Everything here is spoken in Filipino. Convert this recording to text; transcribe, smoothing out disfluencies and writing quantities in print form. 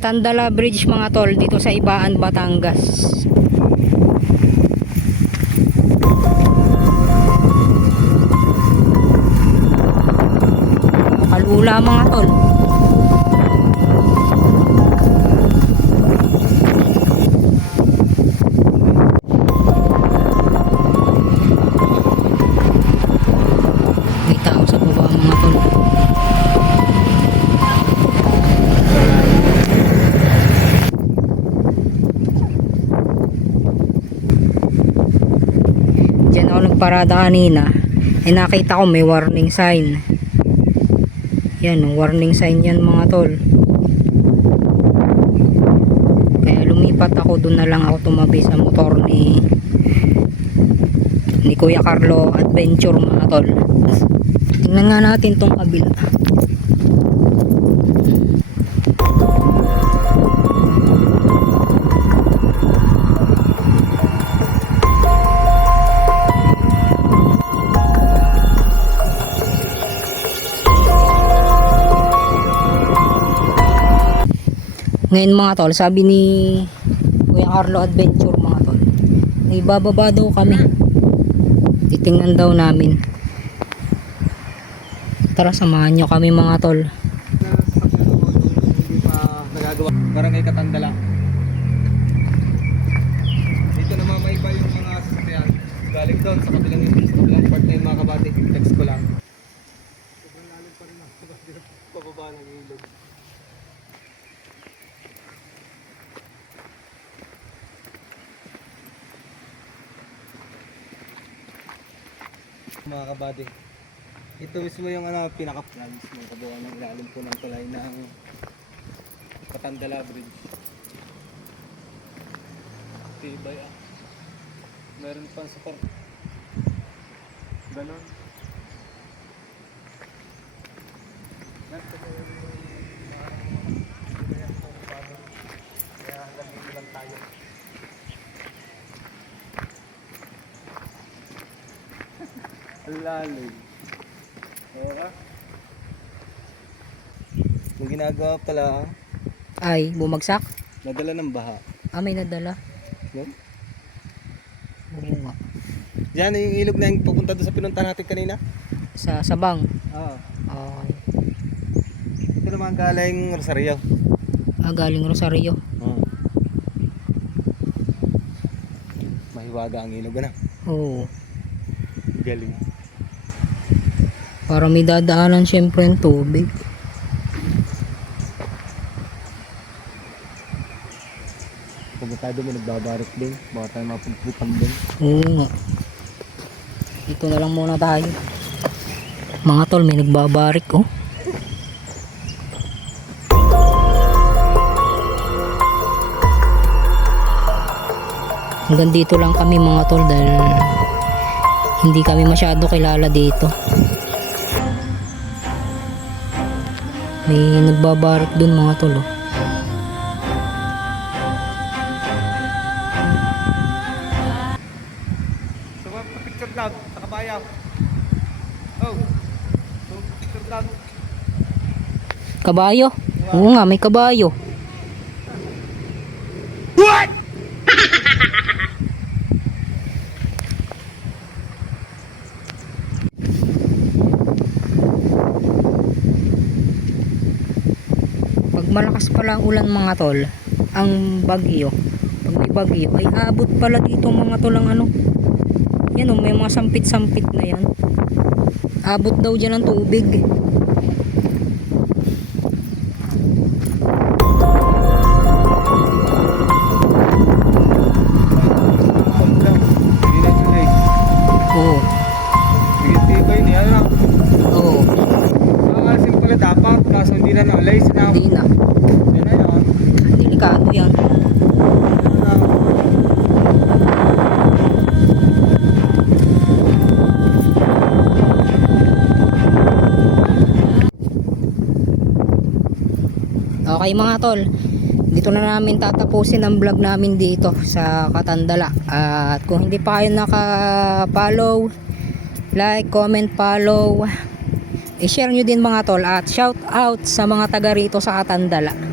Katandala Bridge mga tol, dito sa Ibaan, Batangas. Kalula mga tol. May tao sa baba mga tol. Diyan ako nagparada kanina. Nakita ko may warning sign. Yan, warning sign yan mga tol. Kaya lumipat ako, doon na lang ako tumabi sa motor ni Kuya Carlo Adventure mga tol. Tingnan nga natin tong kabila. Ngayon mga tol, sabi ni Kuya Carlo Adventure mga tol, ibababa daw kami. Titingnan daw namin. Tara, samahan nyo kami mga tol. Hindi pa nagagawa. Barangay Katandala. Dito namamay pa yung mga sasakyan. Galing doon sa kabilang part na yung mga kabate. Text ko lang. Sobrang lalim pa rin ako. Pababa ng ilog. Mga kabate, ito mismo yung pinaka-plan mismo kabuuan ng ilalim po ng tulay ng Katandala Bridge. Tibay meron pang support ganon. Kaya hanggang dito lang tayo. Lalim. Okay. Yung ginagawa pala, Ay, bumagsak? nadala ng baha. May nadala. No? Oo nga. Diyan yung ilog na yung pupunta doon sa pinunta natin kanina. Sa Sabang. Oo. Okay. Ito naman galing Rosario. Galing Rosario. Oo. Mahiwaga ang ilog na. Oo. Galing. Para may dadaanan syempre ng tubig. Pagkatado mo nagbabarik din. Baka tayo mapagputan din. Oo nga. Dito na lang muna tayo. Mga tol, may nagbabarik oh. Hanggang dito lang kami mga tol dahil hindi kami masyado kilala dito. May nagbabarik dun mga tol oh. So, picture vlog sa Kabayaw. Oh. So, picture vlog. Kabayo? Oo nga, may kabayo. Malakas pala ang ulan mga tol, ang bagyo, pag may bagyo ay abot pala dito mga tol ang ano yan may mga sampit-sampit na yan, abot daw dyan ang tubig. Oo. Tibay niya lang. Oo. Nakakasin pala dapat, kaso hindi na nalay. Hindi na. Yan na yan. Delikado yan. Okay mga tol, dito na namin tatapusin ang vlog namin dito sa Katandala. At kung hindi pa kayo naka-follow, like, comment, follow, i-share nyo din mga tol. At shout out sa mga taga rito sa Katandala.